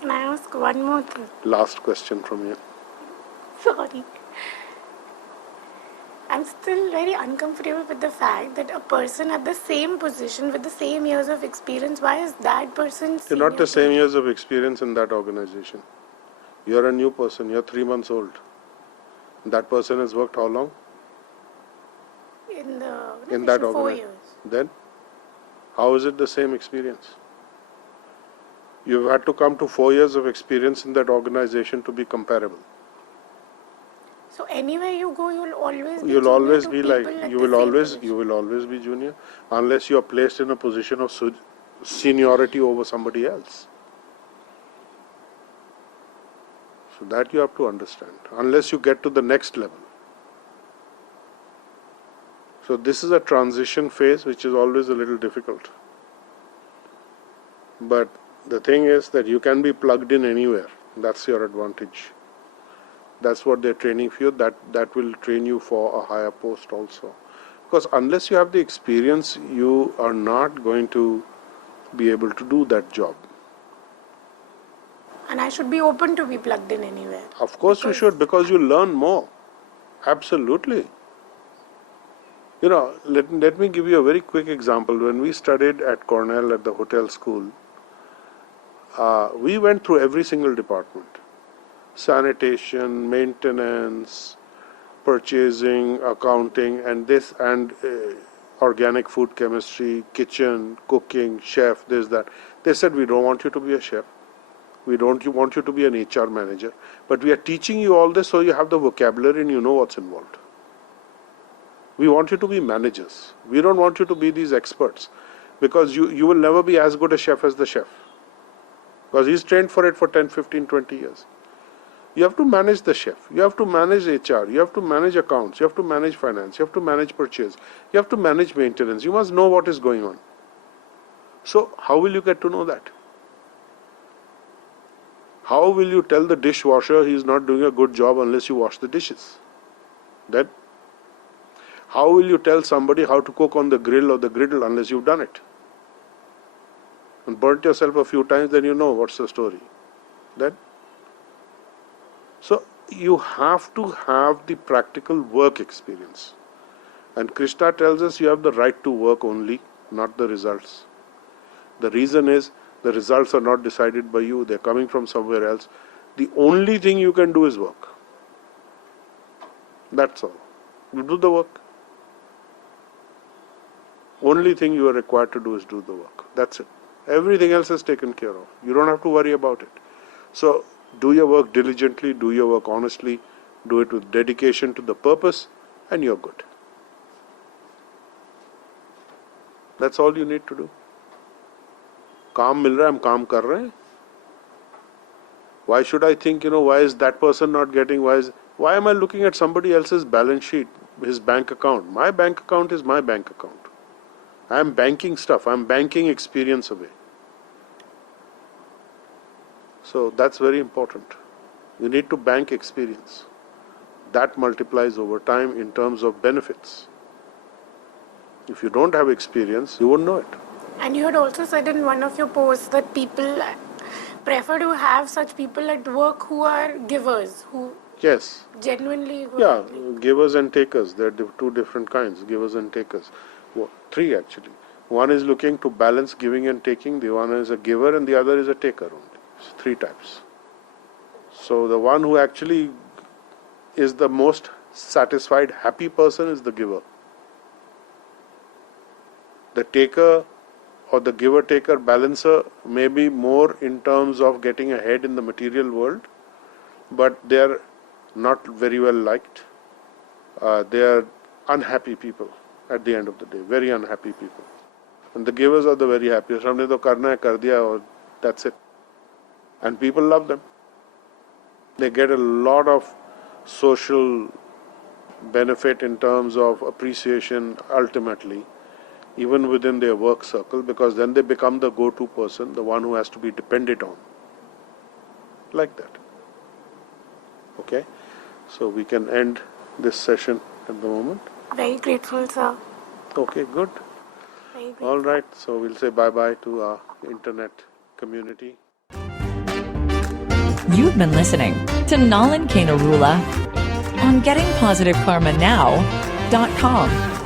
Can I ask one more thing? Last question from you. Sorry. I'm still very uncomfortable with the fact that a person at the same position with the same years of experience, why is that person You're senior not the to same me? years of experience in that organization. You're a new person. You're 3 months old. That person has worked how long? In the In that 4 organization. years. Then, how is it the same experience? You've had to come to 4 years of experience in that organization to be comparable. So anywhere you go, you'll always be You'll junior always to be people like, at you the will same always position. be junior, unless you are placed in a position of seniority over somebody else. So that you have to understand, unless you get to the next level. So this is a transition phase which is always a little difficult. But the thing is that you can be plugged in anywhere. That's your advantage. That's what they're training for you. That will train you for a higher post also. Because unless you have the experience, you are not going to be able to do that job. And I should be open to be plugged in anywhere. Of course you should, because you learn more. Absolutely. You know, let me give you a very quick example. When we studied at Cornell at the hotel school, we went through every single department. Sanitation, maintenance, purchasing, accounting, and organic food chemistry, kitchen, cooking, chef, this, that. They said, we don't want you to be a chef. We don't want you to be an HR manager. But we are teaching you all this so you have the vocabulary and you know what's involved. We want you to be managers. We don't want you to be these experts. Because you will never be as good a chef as the chef. Because he's trained for it for 10, 15, 20 years. You have to manage the chef. You have to manage HR. You have to manage accounts. You have to manage finance. You have to manage purchase. You have to manage maintenance. You must know what is going on. So how will you get to know that? How will you tell the dishwasher he is not doing a good job unless you wash the dishes? Then, how will you tell somebody how to cook on the grill or the griddle unless you've done it? And burnt yourself a few times, then you know what's the story. Then, so you have to have the practical work experience. And Krishna tells us you have the right to work only, not the results. The reason is the results are not decided by you, they're coming from somewhere else. The only thing you can do is work. That's all. You do the work. Only thing you are required to do is do the work. That's it. Everything else is taken care of. You don't have to worry about it. So do your work diligently, do your work honestly, do it with dedication to the purpose, and you're good. That's all you need to do. काम मिल रहा है, हम काम कर रहे हैं. Why should I think, why is that person not getting, why am I looking at somebody else's balance sheet, his bank account? My bank account is my bank account. I am banking stuff, I am banking experience away. So that's very important. You need to bank experience. That multiplies over time in terms of benefits. If you don't have experience, you won't know it. And you had also said in one of your posts that people prefer to have such people at work who are givers, who Yes. genuinely... Yeah, givers and takers. There are two different kinds, givers and takers. Three actually. One is looking to balance giving and taking. The one is a giver and the other is a taker only. It's three types. So the one who actually is the most satisfied, happy person is the giver. The taker or the giver-taker balancer may be more in terms of getting ahead in the material world, but they are not very well liked. They are unhappy people at the end of the day, very unhappy people. And the givers are the very happiest. Humne to karna hai, kar diya, or that's it. And people love them. They get a lot of social benefit in terms of appreciation ultimately, even within their work circle, because then they become the go-to person, the one who has to be depended on. Like that. Okay? So we can end this session at the moment. Very grateful, sir. Okay, good. Very grateful. All right, so we'll say bye-bye to our internet community. You've been listening to Nalan Kena Rula on GettingPositiveKarmaNow.com.